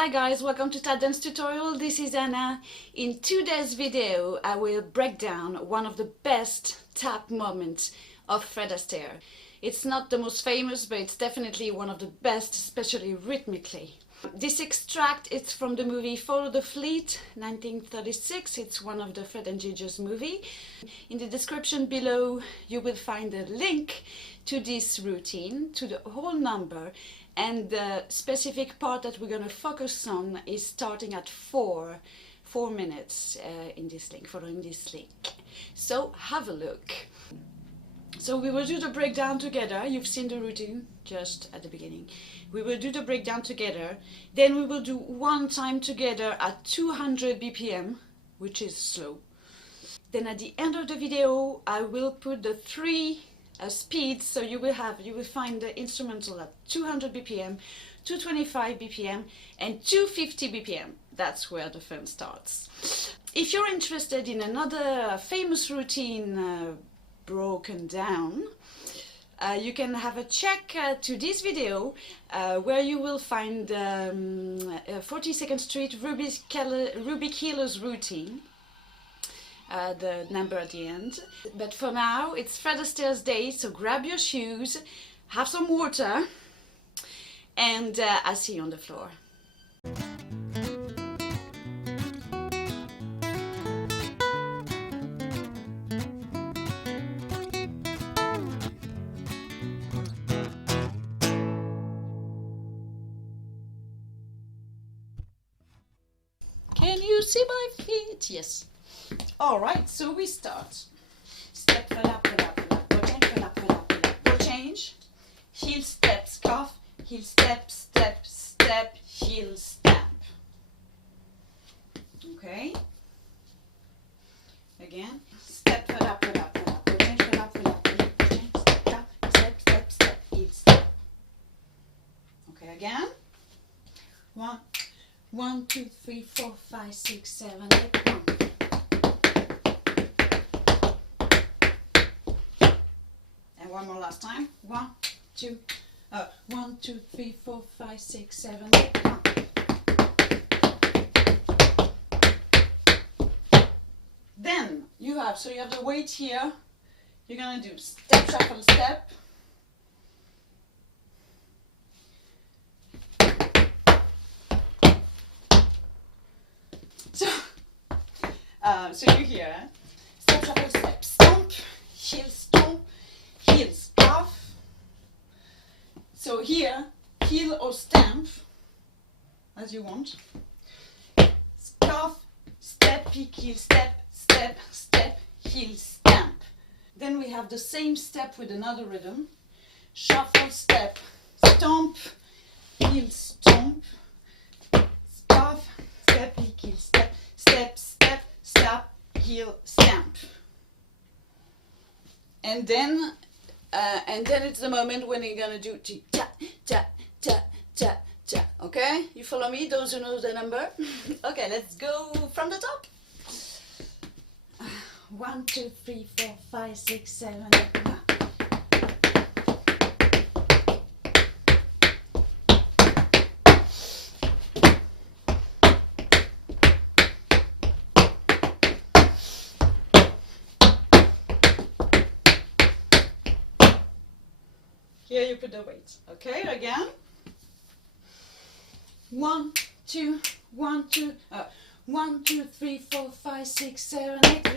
Hi guys, welcome to Tap Dance Tutorial. This is Anna. In today's video I will break down one of the best tap moments of Fred Astaire. It's not the most famous, but it's definitely one of the best, especially rhythmically. This extract is from the movie Follow the Fleet, 1936. It's one of the Fred and Gigi's movie. In the description below you will find a link to this routine, to the whole number, and the specific part that we're going to focus on is starting at 4 minutes in this link, following this link. So have a look. So we will do the breakdown together. You've seen the routine just at the beginning. We will do the breakdown together. Then we will do one time together at 200 BPM, which is slow. Then at the end of the video, I will put the three speeds. So you will find the instrumental at 200 BPM, 225 BPM, and 250 BPM. That's where the fun starts. If you're interested in another famous routine broken down, you can have a check to this video where you will find 42nd Street Ruby Killer's routine, the number at the end. But for now it's Fred Astaire's day, so grab your shoes, have some water, and I'll see you on the floor. Can you see my feet? Yes. Alright, so we start. Step, fella, go change. Heel, step, scuff. Heel, step, step, step, heel, stamp. Okay. Again. Step, fella, go change, fella, go change. Step, step, step, heel, step. Okay, again. 1, 2, 3, 4, 5, 6, 7, 8, 1. And one more last time. 1, 2, 3, 4, 5, 6, 7, 8, 1. Then you have the weight here. You're gonna do step, shuffle, step. So you hear step, shuffle, step, stomp, heel, scuff. So here, heel or stamp, as you want. Scuff, step, peak, heel, step, step, step, heel, stamp. Then we have the same step with another rhythm. Shuffle, step, stomp, heel, stomp, scuff, step, peak, heel, step, step, step, stop, heel, stamp. And then it's the moment when you're gonna do ta ta ta ta ta. Okay, you follow me? Those who know the number. Okay, let's go from the top. 1, 2, 3, 4, 5, 6, 7, 8, 9. Here you put the weight. Okay, again. 1, 2, 3, 4, 5, 6, 7, 8.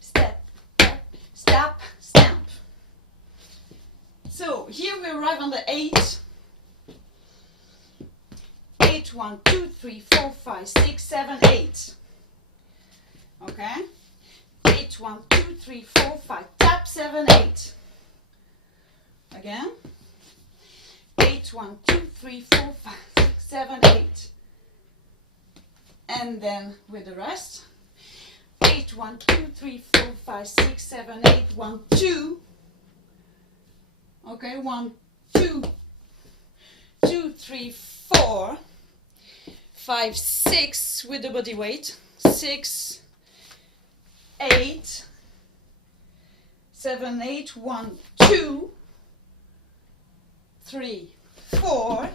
Step, step, stamp. So here we arrive on the 8. 8, 1, 2, 3, 4, 5, 6, 7, 8. Okay? 8, 1, 2, 3, 4, 5. Tap 7, 8. Again. 8, 1, 2, 3, 4, 5, 6, 7, 8. And then with the rest. 8, 1, 2, 3, 4, 5, 6, 7, 8. 1, 2. Okay, 1, 2, 2, 3, 4, 5, 6 with the body weight. 6, 8, 7, 8, 1, 2, 3, 4,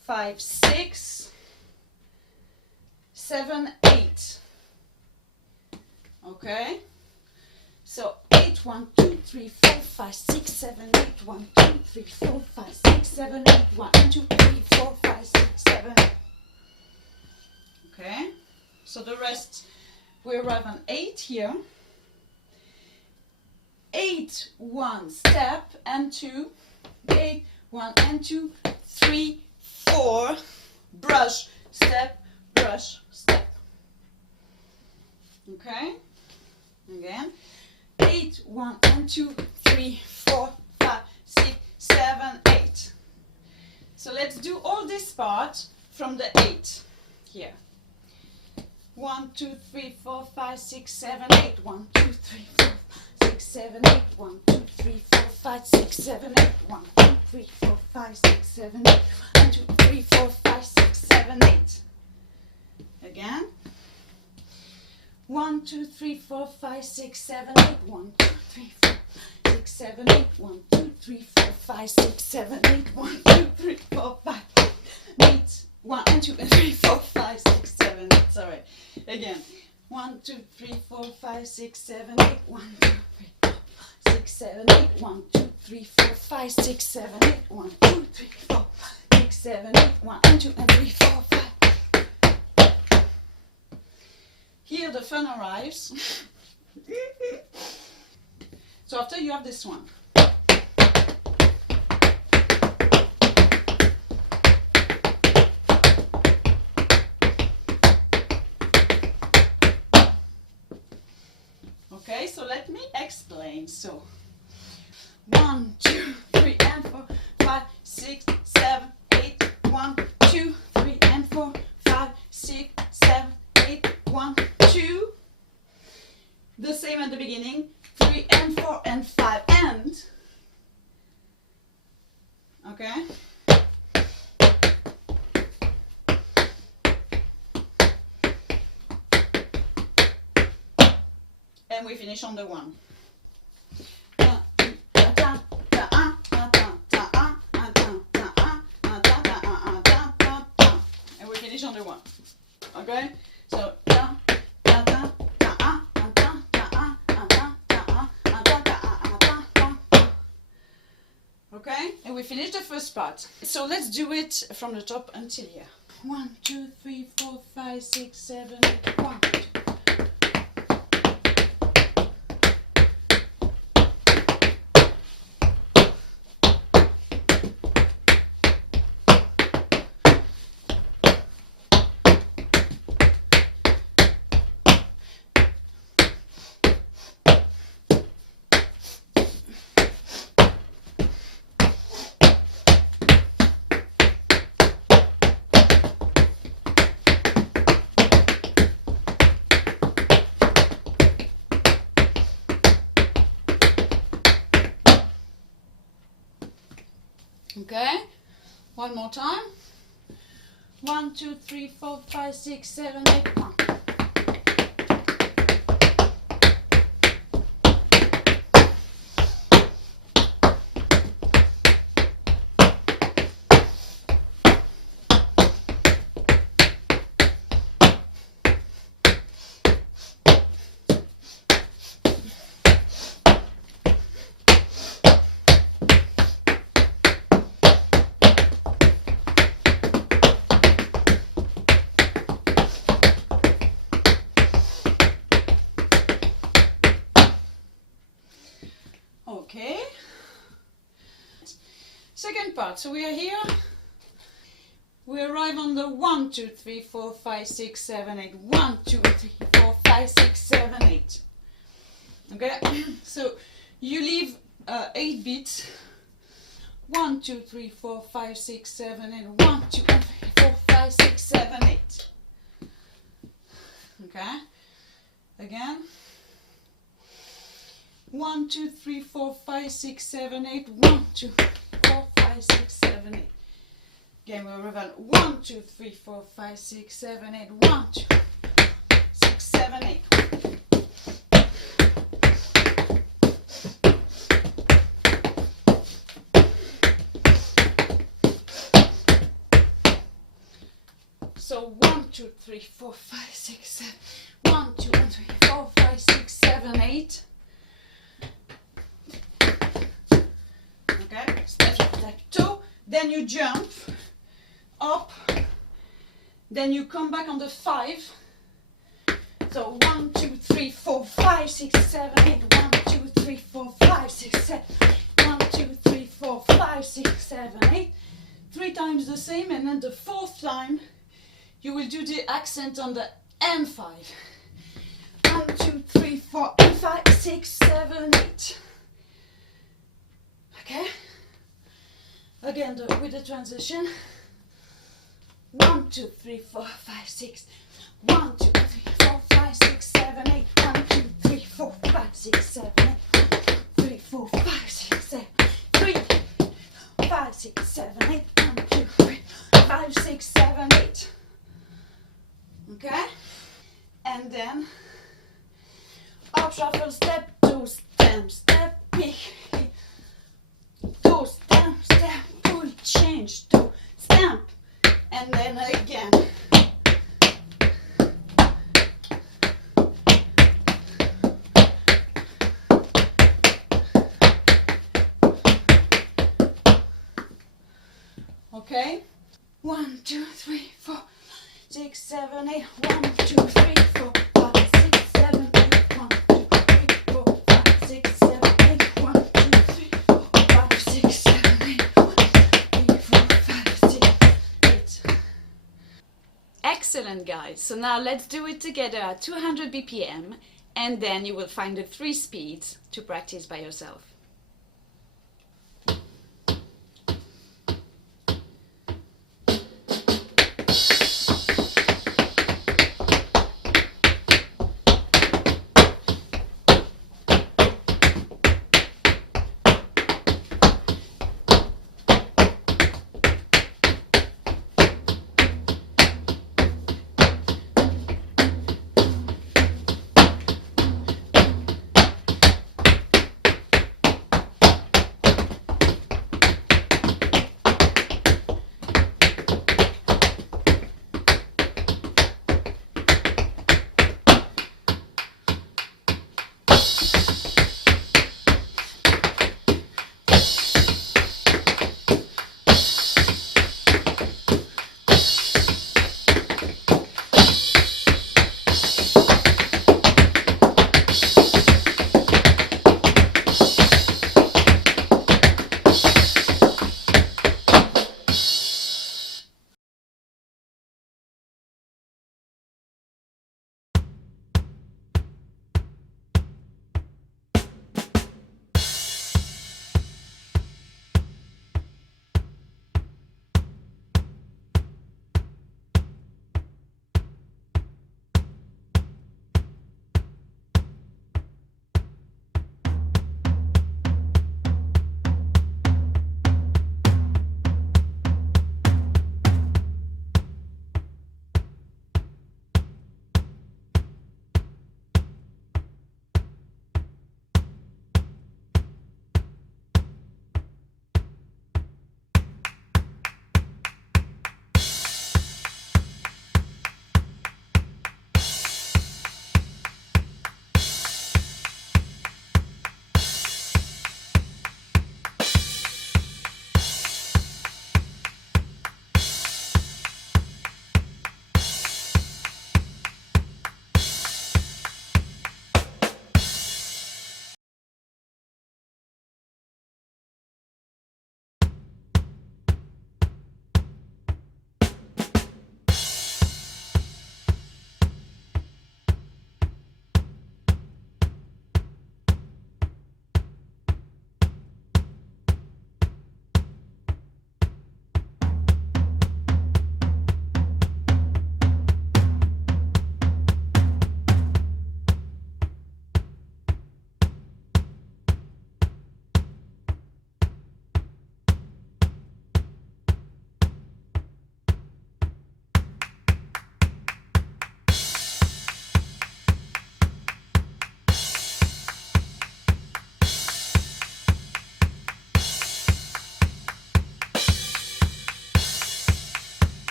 5, 6, 7, 8. Okay? So 8, 1, 2, 3, 4, 5, 6, 7, 8, 1, 2, 3, 4, 5, 6, 7, 8, 1, 2, 3, 4, 5, 6, 7, 8. Okay? So the rest, we arrive on 8 here. 8, 1, step, and 2. 8, 1, and 2, 3, 4. Brush, step, brush, step. Okay? Again. 8, 1, and 2, 3, 4, 5, 6, 7, 8. So let's do all this part from the 8 here. 1, 2, 3, 4, 5, 6, 7, 8. 1, 2, 3, 4, 6, 7, 8. 1, 2, 3, 4, 5, 6, 7, 8. 1, 2, 3, 4, 5, 6, 7, 8. 1, 2, 3, 4, 5, 6, 7, 8. Again. 1, 2, 3, 4, 5, 6, 7, 8. 1, 2, 3, 4, 6, 7, 8. 1, 2, 3, 4, 5, 6, 7, 8. 1, 2, 3, 4, 5, 8. 1, and 2, and 3, 4, 5, 6, 7, 8. Sorry. Again. 1, 2, 3, 4, 5, 6, 7, 8. 1, 2, 3, 4, 6, 7, 8. 1, 2, 3, 4, 5, 6, 7, 8. 1, 2, 3, 4, 6, 7, 8. 1, and 2, and 3, 4, 5. Here the fun arrives. So after you have this one. Okay, so let me explain. So 1, 2, 3, and 4, 5, 6, 7, 8. 1, 2, 3, and 4, 5, 6, 7, 8. 1, 2. The same at the beginning. 3 and 4 and 5 and. Okay. And we finish on the 1. And we finish on the 1. Okay? So okay? And we finish the first part. So let's do it from the top until here. 1, 2, 3, 4, 5, 6, 7, 8. 1, 2. Okay, one more time. 1, 2, 3, 4, 5, 6, 7, 8. 1. Okay. Second part. So we are here. We arrive on the 1, 2, 3, 4, 5, 6, 7, 8. 1, 2, 3, 4, 5, 6, 7, 8. Okay. So you leave 8 beats. 1, 2, 3, 4, 5, 6, 7, 8. 1, 2, 3, 4, 5, 6, 7, 8. Okay. Again. 1, 2, 3, 4, 5, 6, 7, 8. 1, 2, 4, 5, 6, 7, 8. Again, we'll run 1, 2, 3, 4, 5, 6, 7, 8. 1, 2, 6, 7, 8. So 1, 2, 3, 4, 5, 6, 7. 1, 2, 3, 4, 5, 6, 7, 8. Okay, step, step, toe. Then you jump up. Then you come back on the 5. So 1, 2, 3, 4, 5, 6, 7, 8. 1, 2, 3, 4, 5, 6, 7. 1, 2, 3, 4, 5, 6, 7, 8. 3 times the same, and then the 4th time you will do the accent on the M5. 1, 2, 3, 4, 5, 6, 7, 8. Okay? Again, with the transition. 1, 2, 3, 4, 5, 6. 1, 2, 3, 4, 5, 6, 7, 8. 1, 2, 3, 4, 5, 6, 7, 8. 3, 4, 5, 6, 7. 3, 5, 6, 7, 8. 1, 2, 3, 5, 6, 7, 8. Okay? And then up shuffle, step, toe, stamp, step, pick, toe, stamp, step, pull, change, toe, stamp, and then again. Okay? 1, 2, 3, 4, 6, 7, 8. 1, 2, 3, 4, 5, 6, 7, 8. 1, 2, 3, 4, 5, 6, 7, 8. 1, 2, 3, 4, 5, 6, 7, 8. 1, 2, 3, 4, 5, 6, 8. Excellent, guys. So now let's do it together at 200 BPM, and then you will find the 3 speeds to practice by yourself.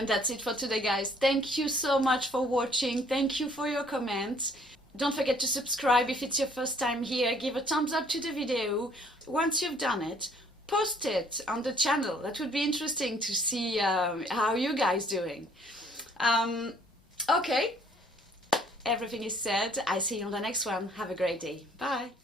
And that's it for today, guys. Thank you so much for watching. Thank you for your comments. Don't forget to subscribe if it's your first time here. Give a thumbs up to the video. Once you've done it, post it on the channel. That would be interesting to see how you guys doing. Okay, everything is said. I see you on the next one. Have a great day. Bye.